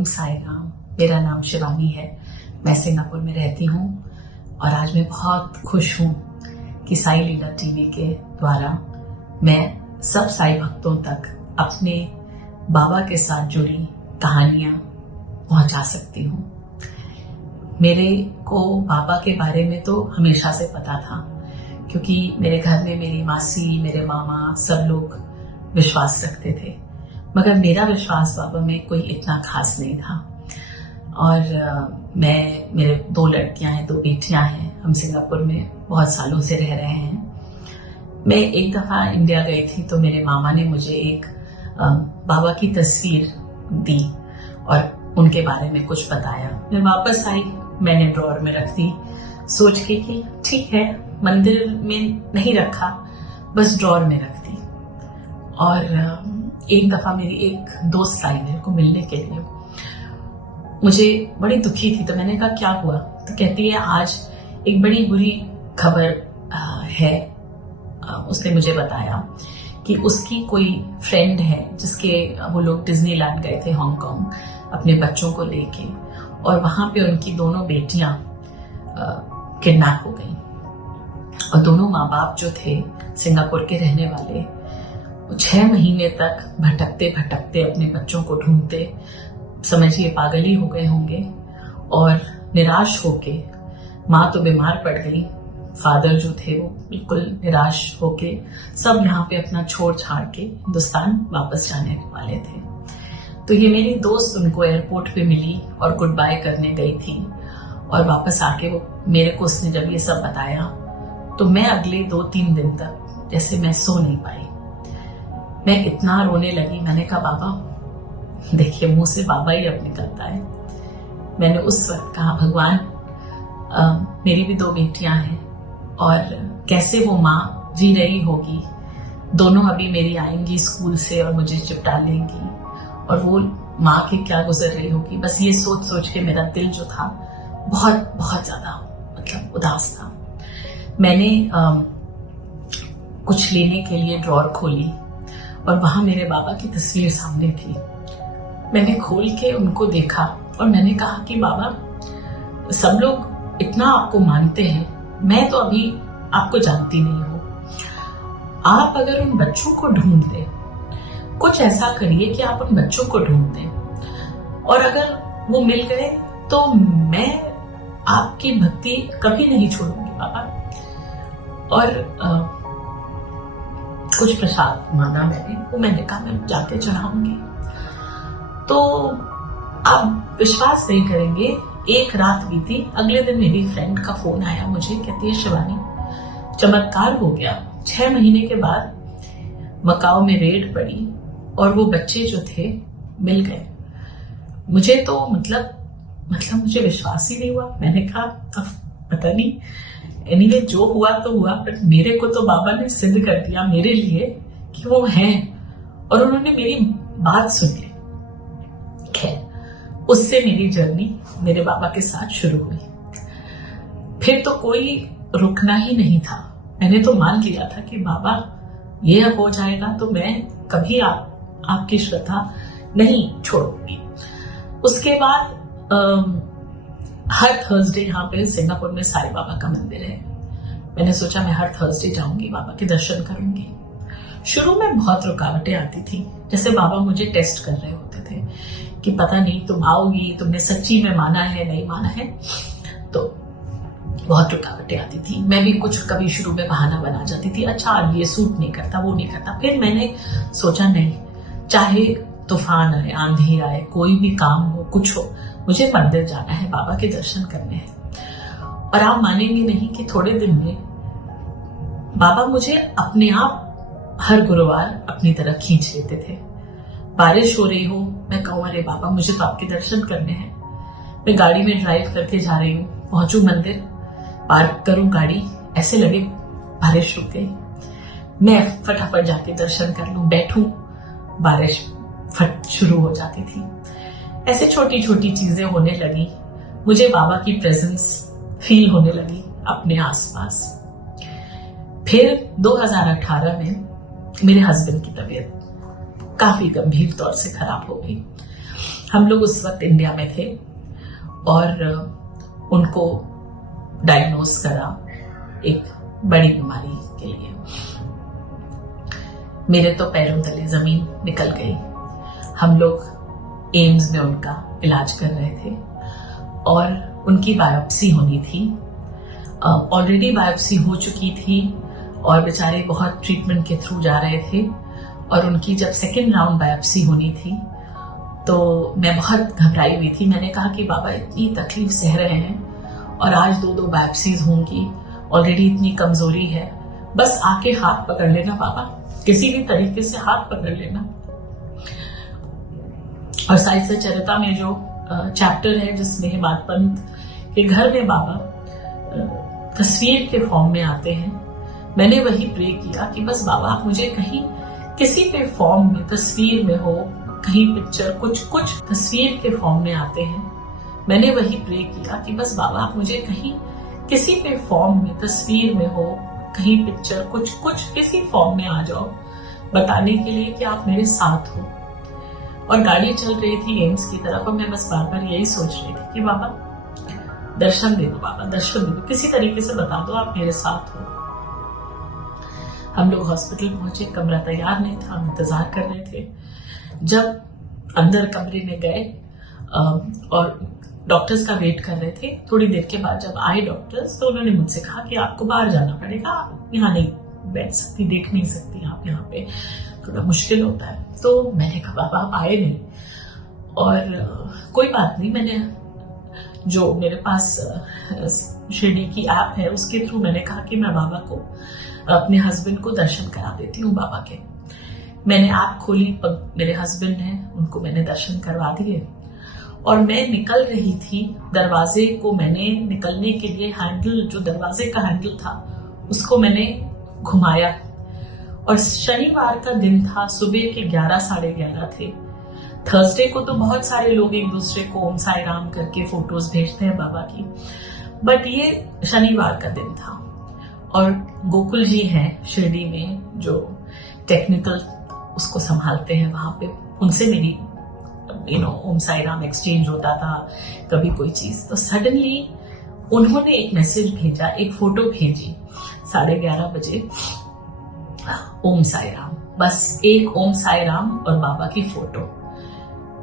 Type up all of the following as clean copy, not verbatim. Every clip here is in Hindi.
ओम साई राम। मेरा नाम शिवानी है। मैं सिंगापुर में रहती हूँ और आज मैं बहुत खुश हूँ कि साई लीला टीवी के द्वारा मैं सब साई भक्तों तक अपने बाबा के साथ जुड़ी कहानियां पहुंचा सकती हूँ। मेरे को बाबा के बारे में तो हमेशा से पता था, क्योंकि मेरे घर में मेरी मासी, मेरे मामा सब लोग विश्वास रखते थे, मगर मेरा विश्वास बाबा में कोई इतना खास नहीं था। और मेरे 2 लड़कियां हैं, 2 बेटियां हैं। हम सिंगापुर में बहुत सालों से रह रहे हैं। मैं एक दफा इंडिया गई थी तो मेरे मामा ने मुझे एक बाबा की तस्वीर दी और उनके बारे में कुछ बताया। मैं वापस आई, मैंने ड्रॉअर में रख दी, सोच के कि ठीक है, मंदिर में नहीं रखा, बस ड्रॉअर में रख दी। और एक दफा मेरी एक दोस्त आई मेरे को मिलने के लिए। मुझे बड़ी दुखी थी तो मैंने कहा क्या हुआ? तो कहती है आज एक बड़ी बुरी खबर है। उसने मुझे बताया कि उसकी कोई फ्रेंड है जिसके वो लोग डिज्नीलैंड गए थे हांगकांग अपने बच्चों को लेके, और वहां पे उनकी दोनों बेटियां किडनैप हो गई। और दोनों माँ बाप जो थे सिंगापुर के रहने वाले, 6 महीने तक भटकते भटकते अपने बच्चों को ढूंढते, समझिए पागल ही हो गए होंगे। और निराश होके, माँ तो बीमार पड़ गई, फादर जो थे वो बिल्कुल निराश होके सब यहाँ पे अपना छोड़ छाड़ के हिंदुस्तान वापस जाने वाले थे। तो ये मेरी दोस्त उनको एयरपोर्ट पे मिली और गुड बाय करने गई थी। और वापस आके वो मेरे को उसने जब ये सब बताया तो मैं अगले 2-3 दिन तक जैसे मैं सो नहीं पाई। मैं इतना रोने लगी। मैंने कहा बाबा देखिए, मुंह से बाबा ही अब निकलता है। मैंने उस वक्त कहा भगवान, मेरी भी 2 बेटियां हैं और कैसे वो माँ जी रही होगी, दोनों अभी मेरी आएंगी स्कूल से और मुझे चिपटा लेंगी, और वो माँ की क्या गुजर रही होगी। बस ये सोच सोच के मेरा दिल जो था बहुत बहुत ज्यादा मतलब उदास था। मैंने कुछ लेने के लिए ड्रॉअर खोली और वहां मेरे बाबा की तस्वीर सामने थी। मैंने खोल के उनको देखा और मैंने कहा कि बाबा, सब लोग इतना आपको मानते हैं, मैं तो अभी आपको जानती नहीं हूं। आप अगर उन बच्चों को ढूंढ दें, कुछ ऐसा करिए कि आप उन बच्चों को ढूंढ दें, और अगर वो मिल गए तो मैं आपकी भक्ति कभी नहीं छोड़ूंगी बाबा। और कुछ प्रसाद मांगा मैंने, वो मैंने कहा मैं जाके चढ़ाऊंगी। तो आप विश्वास नहीं करेंगे, एक रात बीती, अगले दिन मेरी फ्रेंड का फोन आया मुझे, कहती है शिवानी चमत्कार हो गया। 6 महीने के बाद मकाओ में रेड पड़ी और वो बच्चे जो थे मिल गए। मुझे तो मतलब मुझे विश्वास ही नहीं हुआ। मैंने कहा अब पता नहीं, एनीवे जो हुआ तो हुआ, बट मेरे को तो बाबा ने सिद्ध कर दिया मेरे लिए कि वो हैं, और उन्होंने मेरी बात सुन ली। खैर, उससे मेरी जर्नी मेरे बाबा के साथ शुरू हुई। फिर तो कोई रुकना ही नहीं था। मैंने तो मान लिया था कि बाबा ये हो जाएगा तो मैं कभी आपकी श्रद्धा नहीं छोड़ूंगी। उसके बाद हर थर्सडे यहाँ पे सिंगापुर में साईं बाबा का मंदिर है। मैंने सोचा मैं हर थर्सडे जाऊंगी, बाबा के दर्शन करूंगी। शुरू में बहुत रुकावटें आती थी, जैसे बाबा मुझे टेस्ट कर रहे होते थे कि पता नहीं तुम आओगी, तुमने सच्ची में माना है नहीं माना है। तो बहुत रुकावटें आती थी। मैं भी कुछ कभी शुरू में बहाना बना जाती थी, अच्छा ये सूट नहीं करता, वो नहीं करता। फिर मैंने सोचा नहीं, चाहे तूफान आए, आंधी आए, कोई भी काम हो, कुछ हो, मुझे मंदिर जाना है, बाबा के दर्शन करने हैं। और आप मानेंगे नहीं कि थोड़े दिन में बाबा मुझे अपने आप हर गुरुवार अपनी तरफ खींच लेते थे। बारिश हो रही हो, मैं कहूँ अरे बाबा मुझे तो आपके दर्शन करने हैं। मैं गाड़ी में ड्राइव करके जा रही हूँ, पहुंचू मंदिर, पार्क करूं गाड़ी, ऐसे लगे बारिश रुक गई, मैं फटाफट जाके दर्शन कर लूं, बैठूं, बारिश फट शुरू हो जाती थी। ऐसे छोटी छोटी चीजें होने लगी। मुझे बाबा की प्रेजेंस फील होने लगी अपने आसपास। फिर 2018 में मेरे हस्बैंड की तबीयत काफी गंभीर तौर से खराब हो गई हम लोग उस वक्त इंडिया में थे और उनको डायग्नोज करा एक बड़ी बीमारी के लिए। मेरे तो पैरों तले जमीन निकल गई। हम लोग एम्स में उनका इलाज कर रहे थे और उनकी बायोप्सी होनी थी। ऑलरेडी बायोप्सी हो चुकी थी और बेचारे बहुत ट्रीटमेंट के थ्रू जा रहे थे और उनकी जब सेकेंड राउंड बायोप्सी होनी थी तो मैं बहुत घबराई हुई थी। मैंने कहा कि बाबा इतनी तकलीफ सह रहे हैं और आज 2 बायोप्सीज होंगी, ऑलरेडी इतनी कमजोरी है, बस आके हाथ पकड़ लेना बाबा, किसी भी तरीके से हाथ पकड़ लेना। और साई सचरिता में जो चैप्टर है जिसमें हिमात पंत के घर में बाबा तस्वीर के फॉर्म में आते हैं, मैंने वही प्रे किया कि बस बाबा आप मुझे कहीं किसी पे फॉर्म में तस्वीर में हो, कहीं पिक्चर कुछ तस्वीर के फॉर्म में आते हैं। मैंने वही प्रे किया कि बस बाबा आप मुझे कहीं किसी पे फॉर्म में तस्वीर में हो, कहीं पिक्चर कुछ किसी फॉर्म में आ जाओ, बताने के लिए कि आप मेरे साथ हो। और गाड़ी चल रही थी एम्स की तरफ और मैं बस बार बार यही सोच रही थी कि बाबा दर्शन दे दो, बाबा दर्शन दे दो, किसी तरीके से बता दो आप मेरे साथ हो। हम लोग हॉस्पिटल पहुंचे, कमरा तैयार नहीं था, हम इंतजार कर रहे थे। जब अंदर कमरे में गए और डॉक्टर्स का वेट कर रहे थे, थोड़ी देर के बाद जब आए डॉक्टर्स तो उन्होंने मुझसे कहा कि आपको बाहर जाना पड़ेगा, आप यहाँ नहीं बैठ सकती, देख नहीं सकती, आप यहाँ पे थोड़ा मुश्किल होता है। तो मैंने कहा बाबा आप आए नहीं, और कोई बात नहीं, मैंने जो मेरे पास शिरडी की ऐप है उसके थ्रू मैंने कहा कि मैं बाबा को, अपने हस्बैंड को दर्शन करा देती हूँ बाबा के। मैंने ऐप खोली, मेरे हस्बैंड हैं उनको मैंने दर्शन करवा दिए और मैं निकल रही थी। दरवाजे को मैंने निकलने के लिए हैंडल, जो दरवाजे का हैंडल था उसको मैंने घुमाया और शनिवार का दिन था, सुबह के 11 साढ़े 11 थे। थर्सडे को तो बहुत सारे लोग एक दूसरे को ओम साई राम करके फोटोज भेजते हैं बाबा की, बट ये शनिवार का दिन था और गोकुल जी हैं शिरडी में जो टेक्निकल उसको संभालते हैं, वहां पे उनसे मेरी ओम साई राम एक्सचेंज होता था, कभी कोई चीज। तो सडनली उन्होंने एक मैसेज भेजा, एक फोटो भेजी 11:30 बजे, ओम साई राम, बस एक ओम साई राम और बाबा की फोटो।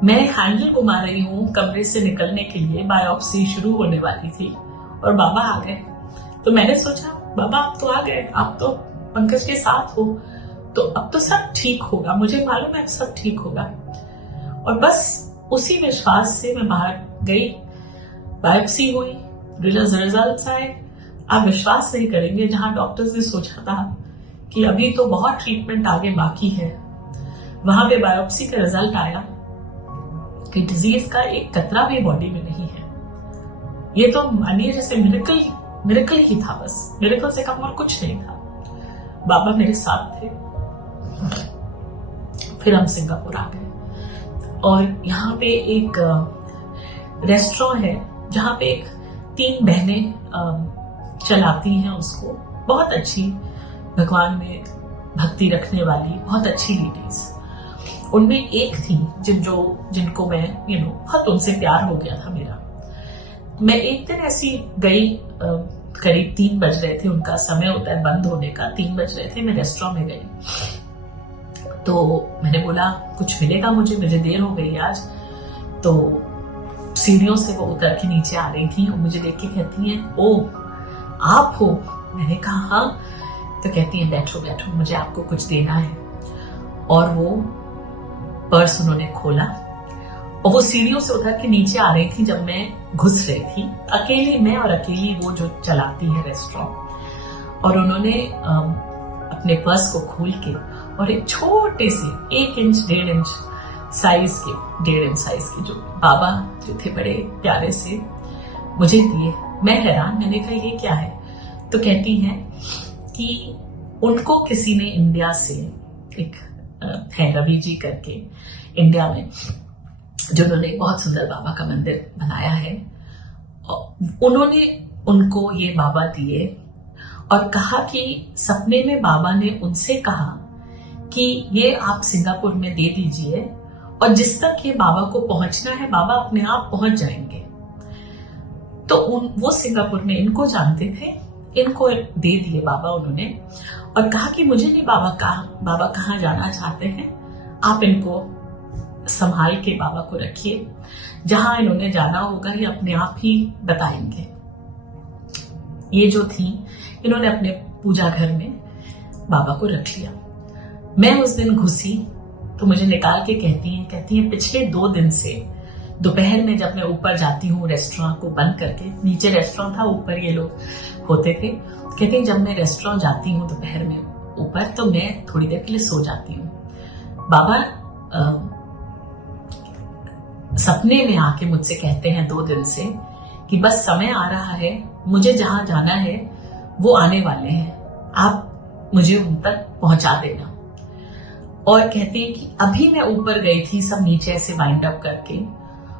मैं हैंडल घुमा रही हूँ कमरे से निकलने के लिए, बायोप्सी शुरू होने वाली थी और बाबा आ गए। तो मैंने सोचा बाबा आप तो आ गए, आप तो पंकज के साथ हो, तो अब तो सब ठीक होगा, मुझे मालूम है सब ठीक होगा। और बस उसी विश्वास से मैं बाहर गई, बायोप्सी हुई, रिजल्ट्स आए। आप विश्वास नहीं करेंगे, जहां डॉक्टर्स ने सोचा था कि अभी तो बहुत ट्रीटमेंट आगे बाकी है, वहां पे बायोप्सी का रिजल्ट आया कि डिजीज का एक कतरा भी बॉडी में नहीं है। ये तो मानिए जैसे मिरेकल ही था, बस मिरेकल से कम और कुछ नहीं था। बाबा मेरे साथ थे। फिर हम सिंगापुर आ गए और यहाँ पे एक रेस्टोरेंट है जहाँ पे एक 3 बहनें चलाती हैं उसको, बहुत अच्छी, भगवान में भक्ति रखने वाली बहुत अच्छी लेडीज। उनमें एक थी जिनको मैं बहुत उनसे प्यार हो गया था मेरा। मैं एक दिन ऐसी गई, करीब 3 बज रहे थे, उनका समय होता है बंद होने का, 3 बज रहे थे, मैं रेस्टोरेंट में गई। तो मैंने बोला कुछ मिलेगा मुझे देर हो गई आज। तो सीढ़ियों से वो उतर के नीचे आ रही थी और मुझे देख के कहती हैं, ओ आप हो? मैंने कहा हाँ। तो कहती है बैठो बैठो, मुझे आपको कुछ देना है। और वो पर्स उन्होंने खोला और वो सीढ़ियों से उतर के नीचे आ रही थी जब मैं घुस रही थी, अकेली मैं और अकेली वो जो चलाती है रेस्टोरेंट। और उन्होंने अपने पर्स को खोल के और एक छोटे से 1 इंच 1.5 इंच साइज के, 1.5 इंच साइज के जो बाबा जो थे बड़े प्यारे से मुझे दिए। मैं हैरान, मैंने कहा ये क्या है? तो कहती हैं कि उनको किसी ने इंडिया से, एक है रवि जी करके इंडिया में, जिन्होंने बहुत सुंदर बाबा का मंदिर बनाया है, उन्होंने उनको ये बाबा दिए और कहा कि सपने में बाबा ने उनसे कहा कि ये आप सिंगापुर में दे दीजिए और जिस तक ये बाबा को पहुंचना है बाबा अपने आप पहुंच जाएंगे। तो वो सिंगापुर में इनको जानते थे, इनको दे दिए बाबा उन्होंने और कहा कि मुझे नहीं बाबा कहाँ जाना चाहते हैं, आप इनको संभाल के बाबा को रखिए, जहां इन्होंने जाना होगा ये अपने आप ही बताएंगे। ये जो थी इन्होंने अपने पूजा घर में बाबा को रख लिया। मैं उस दिन घुसी तो मुझे निकाल के कहती हैं पिछले 2 दिन से दोपहर में जब मैं ऊपर जाती हूँ रेस्टोरेंट को बंद करके, नीचे रेस्टोरेंट था ऊपर ये लोग होते थे, कहती हैं जब मैं रेस्टोरेंट जाती हूँ दोपहर में ऊपर तो मैं थोड़ी देर के लिए सो जाती हूँ। बाबा सपने में आके मुझसे कहते हैं 2 दिन से कि बस समय आ रहा है, मुझे जहां जाना है वो आने वाले हैं, आप मुझे उन तक पहुंचा देना। और कहते हैं कि अभी मैं ऊपर गई थी सब नीचे ऐसे वाइंड अप करके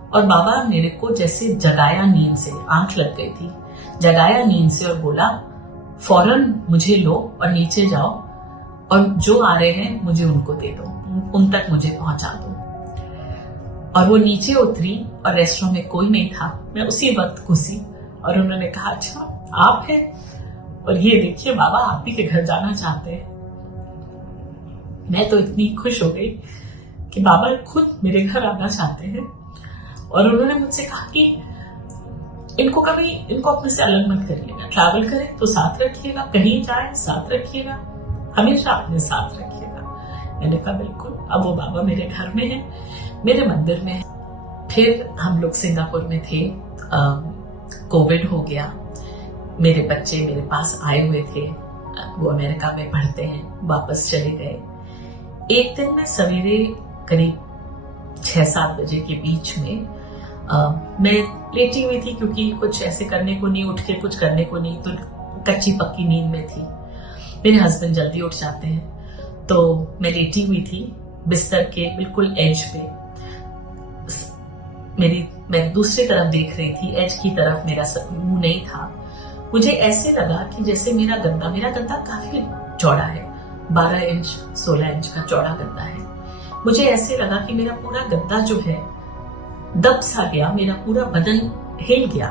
और बाबा मेरे को जैसे जगाया नींद से, आंख लग गई थी, जगाया नींद से और बोला फौरन मुझे लो और नीचे जाओ और जो आ रहे हैं मुझे उनको दे दो, उन तक मुझे पहुंचा दो। और वो नीचे उतरी और रेस्टोरेंट में कोई नहीं था। मैं उसी वक्त घुसी और उन्होंने कहा अच्छा आप हैं, और ये देखिए बाबा आप ही के घर जाना चाहते हैं। मैं तो इतनी खुश हो गई कि बाबा खुद मेरे घर आना चाहते हैं। और उन्होंने मुझसे कहा कि इनको अपने से अलग मत करिएगा, ट्रैवल करें तो साथ रखिएगा, कहीं जाए साथ रखिएगा, हमेशा अपने साथ रखिएगा। मैंने कहा बिल्कुल। अब वो बाबा मेरे घर में है, मेरे मंदिर में है। फिर हम लोग सिंगापुर में थे, कोविड हो गया, मेरे बच्चे मेरे पास आए हुए थे, वो अमेरिका में पढ़ते हैं, वापस चले गए। एक दिन मैं सवेरे करीब 6-7 बजे के बीच में मैं लेटी हुई थी क्योंकि कुछ ऐसे करने को नहीं, उठ के कुछ करने को नहीं, तो कच्ची पक्की नींद में थी। मेरे हस्बैंड जल्दी उठ जाते हैं, तो मैं लेटी हुई थी बिस्तर के बिल्कुल एज पे। मैं दूसरी तरफ देख रही थी, एज की तरफ मेरा मुंह नहीं था। मुझे ऐसे लगा कि जैसे मेरा गद्दा काफी चौड़ा है, 12 इंच 16 इंच का चौड़ा गद्दा है। मुझे ऐसे लगा कि मेरा पूरा गद्दा जो है दब सा गया, मेरा पूरा बदन हिल गया।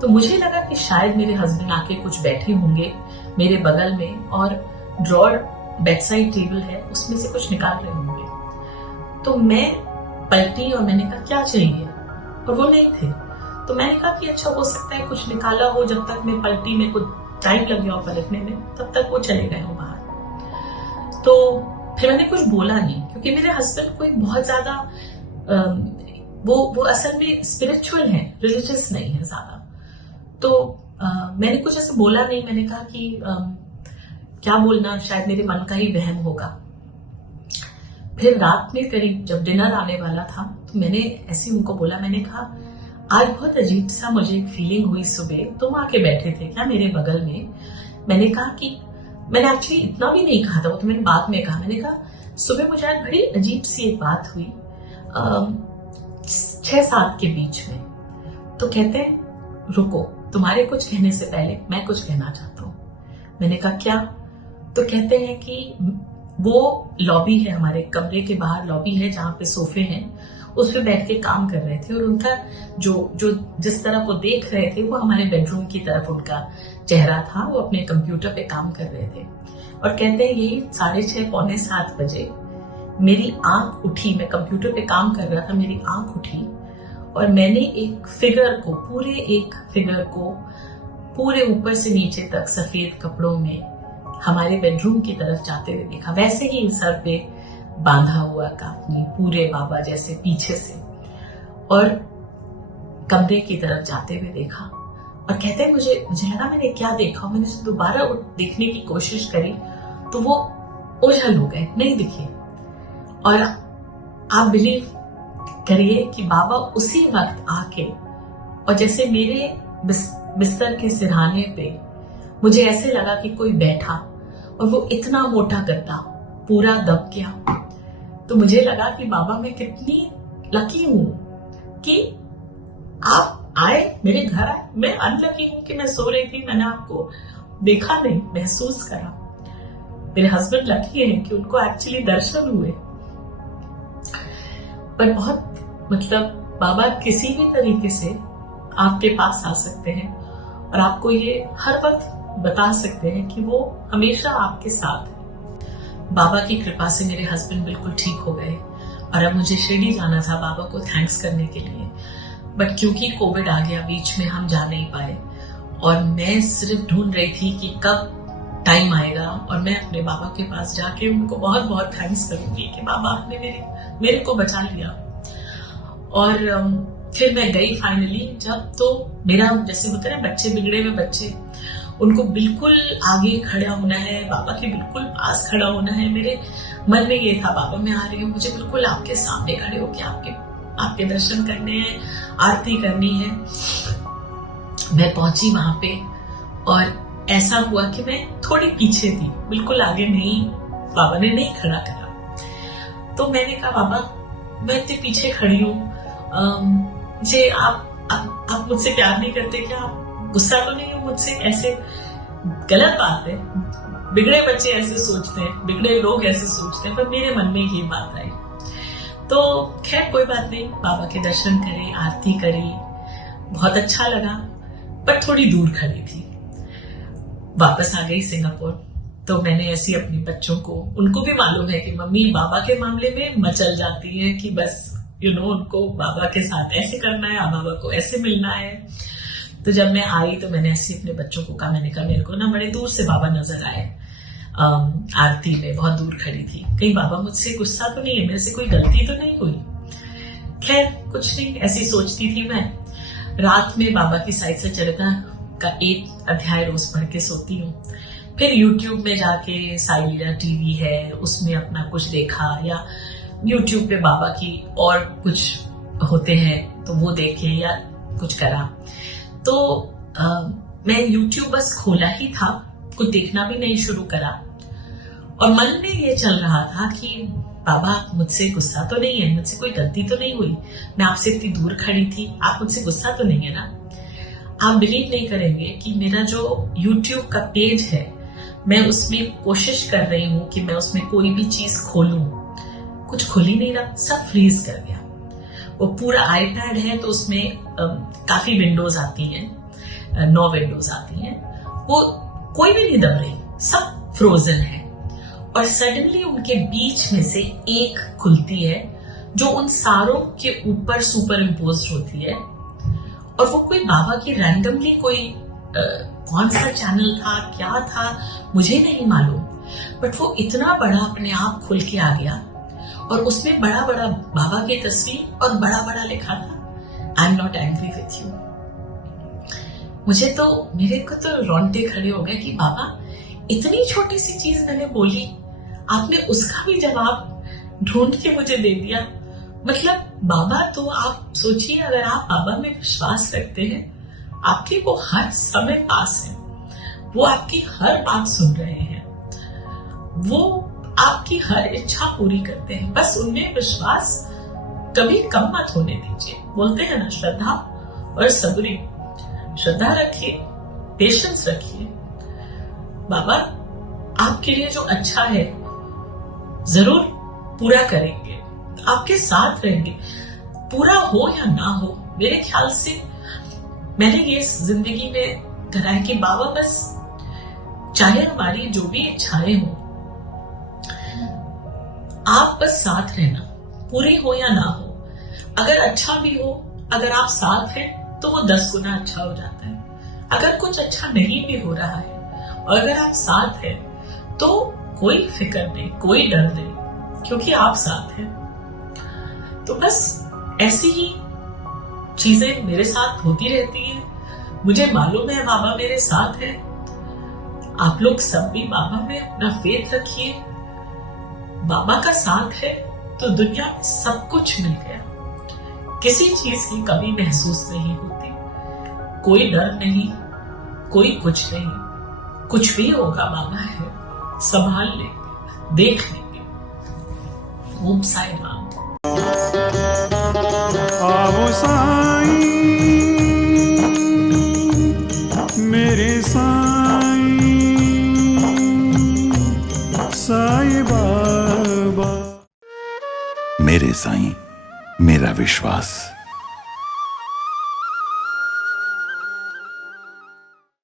तो मुझे लगा कि शायद मेरे हस्बैंड आके कुछ बैठे होंगे मेरे बगल में और ड्रॉर बेड साइड टेबल है उसमें से कुछ निकाल रहे होंगे। तो मैं पलटी और मैंने कहा क्या चाहिए, और वो नहीं थे। तो मैंने कहा कि अच्छा हो सकता है कुछ निकाला हो, जब तक मैं पलटी, में कुछ टाइम लग गया हो पलटने में, तब तक वो चले गए हो बाहर। तो फिर मैंने कुछ बोला नहीं क्योंकि मेरे हस्बैंड कोई बहुत ज्यादा वो असल में स्पिरिचुअल है, रिलीजियस नहीं है ज्यादा। तो मैंने कुछ ऐसे बोला नहीं। मैंने कहा कि क्या बोलना, शायद मेरे मन का ही वहम होगा। फिर रात में करीब जब डिनर आने वाला था तो मैंने ऐसे उनको बोला, मैंने कहा आज बहुत अजीब सा मुझे एक फीलिंग हुई सुबह, तुम आके बैठे थे क्या मेरे बगल में। मैंने कहा कि मैंने एक्चुअली इतना भी नहीं कहा था, वो तो मैंने बाद में कहा। मैंने कहा सुबह मुझे आज बड़ी अजीब सी एक बात हुई 6-7 के बीच में। तो कहते हैं रुको, तुम्हारे कुछ कहने से पहले मैं कुछ कहना चाहता हूँ। मैंने कहा क्या। तो कहते हैं कि वो लॉबी है, हमारे कमरे के बाहर लॉबी है जहाँ पे सोफे हैं, उस पे बैठ के काम कर रहे थे और उनका जो जिस तरफ वो देख रहे थे वो हमारे बेडरूम की तरफ उनका चेहरा था, वो अपने कंप्यूटर पे काम कर रहे थे। और कहते हैं यही 6:30 पौने 7 बजे मेरी आंख उठी, मैं कंप्यूटर पे काम कर रहा था, मेरी आंख उठी और मैंने एक फिगर को पूरे ऊपर से नीचे तक सफेद कपड़ों में हमारे बेडरूम की तरफ जाते हुए देखा। वैसे ही सर पे बांधा हुआ काफनी, पूरे बाबा जैसे पीछे से, और कमरे की तरफ जाते हुए देखा। और कहते हैं मुझे लगा मैंने क्या देखा। मैंने दोबारा देखने की कोशिश करी तो वो ओझल हो गए, नहीं दिखे। और आप बिलीव करिए कि बाबा उसी वक्त आके, और जैसे मेरे बिस्तर के सिरहाने पे मुझे ऐसे लगा कि कोई बैठा, और वो इतना मोटा गद्दा पूरा दब गया। तो मुझे लगा कि बाबा मैं कितनी लकी हूं कि आप आए, मेरे घर आए। मैं अनलकी हूं कि मैं सो रही थी, मैंने आपको देखा नहीं, महसूस करा। मेरे हस्बैंड लकी हैं कि उनको एक्चुअली दर्शन हुए। पर बहुत मतलब बाबा किसी भी तरीके से आपके पास आ सकते हैं और आपको ये हर वक्त बता सकते हैं कि वो हमेशा आपके साथ है। बाबा की कृपा से मेरे हस्बैंड बिल्कुल ठीक हो गए और अब मुझे शिरडी जाना था बाबा को थैंक्स करने के लिए, बट क्योंकि कोविड आ गया बीच में हम जा नहीं पाए और मैं सिर्फ ढूंढ रही थी कि कब टाइम आएगा और मैं अपने बाबा के पास जाके उनको बहुत बहुत थैंक्स करूंगी कि बाबा आपने मेरे को बचा लिया। और फिर मैं गई फाइनली जब, तो मेरा जैसे होता है ना बच्चे बिगड़े हुए बच्चे, उनको बिल्कुल आगे खड़ा होना है, बाबा के बिल्कुल पास खड़ा होना है। मेरे मन में ये था बाबा मैं आ रही हूँ, मुझे बिल्कुल आपके सामने खड़े होके आपके दर्शन करने हैं, आरती करनी है। मैं पहुंची वहां पे और ऐसा हुआ कि मैं थोड़ी पीछे थी, बिल्कुल आगे नहीं, बाबा ने नहीं खड़ा करा। तो मैंने कहा बाबा मैं इतने पीछे खड़ी हूँ, मुझे आप मुझसे प्यार नहीं करते क्या? आप गुस्सा तो नहीं हो मुझसे? ऐसे गलत बात है, बिगड़े बच्चे ऐसे सोचते हैं, बिगड़े लोग ऐसे सोचते हैं, पर मेरे मन में ये बात आई। तो खैर कोई बात नहीं, बाबा के दर्शन करे, आरती करी, बहुत अच्छा लगा, पर थोड़ी दूर खड़ी थी। वापस आ गई सिंगापुर, तो मैंने ऐसी अपने बच्चों को, उनको भी मालूम है कि मम्मी बाबा के मामले में मचल जाती है कि बस उनको बाबा के साथ ऐसे करना है, बाबा को ऐसे मिलना है। तो जब मैं आई तो मैंने ऐसे अपने बच्चों को कहा, मैंने कहा मेरे को ना बड़े दूर से बाबा नजर आए, आरती में बहुत दूर खड़ी थी, कहीं बाबा मुझसे गुस्सा तो नहीं है, मेरे से कोई गलती तो नहीं हुई? खैर कुछ नहीं, ऐसी सोचती थी मैं। रात में बाबा की साइड से चरित्र का एक अध्याय रोज पढ़ के सोती हूँ। फिर YouTube में जाके साई लीला टीवी है, उसमें अपना कुछ देखा, या YouTube पे बाबा की और कुछ होते हैं तो वो देखे या कुछ करा। तो मैं YouTube बस खोला ही था, कुछ देखना भी नहीं शुरू करा, और मन में ये चल रहा था कि बाबा मुझसे गुस्सा तो नहीं है, मुझसे कोई गलती तो नहीं हुई, मैं आपसे इतनी दूर खड़ी थी, आप मुझसे गुस्सा तो नहीं है ना? आप बिलीव नहीं करेंगे कि मेरा जो YouTube का पेज है, मैं उसमें कोशिश कर रही हूँ कि मैं उसमें कोई भी चीज खोलूं, कुछ खुल ही नहीं रहा, सब फ्रीज कर गया। वो पूरा iPad है तो उसमें काफी विंडोज आती हैं, 9 विंडोज आती हैं, वो कोई भी नहीं दब रही, सब फ्रोजन है। और सडनली उनके बीच में से एक खुलती है जो उन सारों के ऊपर सुपर इम्पोज होती है, और वो कोई बाबा की रैंडमली कोई कौन सा चैनल था, क्या था मुझे नहीं मालूम, बट वो इतना बड़ा अपने आप खुल के आ गया और उसमें बड़ा बड़ा बाबा की तस्वीर और बड़ा बड़ा लिखा था, I am not angry with you. मेरे को तो रोंगटे खड़े हो गए कि बाबा इतनी छोटी सी चीज मैंने बोली, आपने उसका भी जवाब ढूंढ के मुझे दे दिया। मतलब बाबा, तो आप सोचिए, अगर आप बाबा में विश्वास रखते हैं, आपके वो हर समय पास है, वो आपकी हर बात सुन रहे हैं, वो आपकी हर इच्छा पूरी करते हैं, बस उनमें विश्वास कभी कम मत होने दीजिए। बोलते हैं ना, श्रद्धा और सबरी, श्रद्धा रखिए, पेशेंस रखिए, बाबा आपके लिए जो अच्छा है जरूर पूरा करेंगे, आपके साथ रहेंगे, पूरा हो या ना हो। मेरे ख्याल से मैंने ये जिंदगी में करा है कि बाबा बस चाहे हमारी जो भी इच्छाएं हो, आप बस साथ रहना, पूरी हो या ना हो। अगर अच्छा भी हो, अगर आप साथ हैं तो वो 10 गुना अच्छा हो जाता है। अगर कुछ अच्छा नहीं भी हो रहा है और अगर आप साथ हैं तो कोई फिक्र नहीं, कोई डर नहीं, क्योंकि आप साथ हैं। तो बस ऐसी ही चीजें मेरे साथ होती रहती हैं। मुझे मालूम है बाबा मेरे साथ है। आप लोग सब भी बाबा में अपना फेथ रखिए। बाबा का साथ है तो दुनिया में सब कुछ मिल गया, किसी चीज की कमी महसूस नहीं होती, कोई डर नहीं, कोई कुछ नहीं, कुछ भी होगा बाबा है, संभाल लेंगे, देख लेंगे। ओम साई राम। आओ साईं, मेरे साईं, साईं बाबा। मेरे साईं विश्वास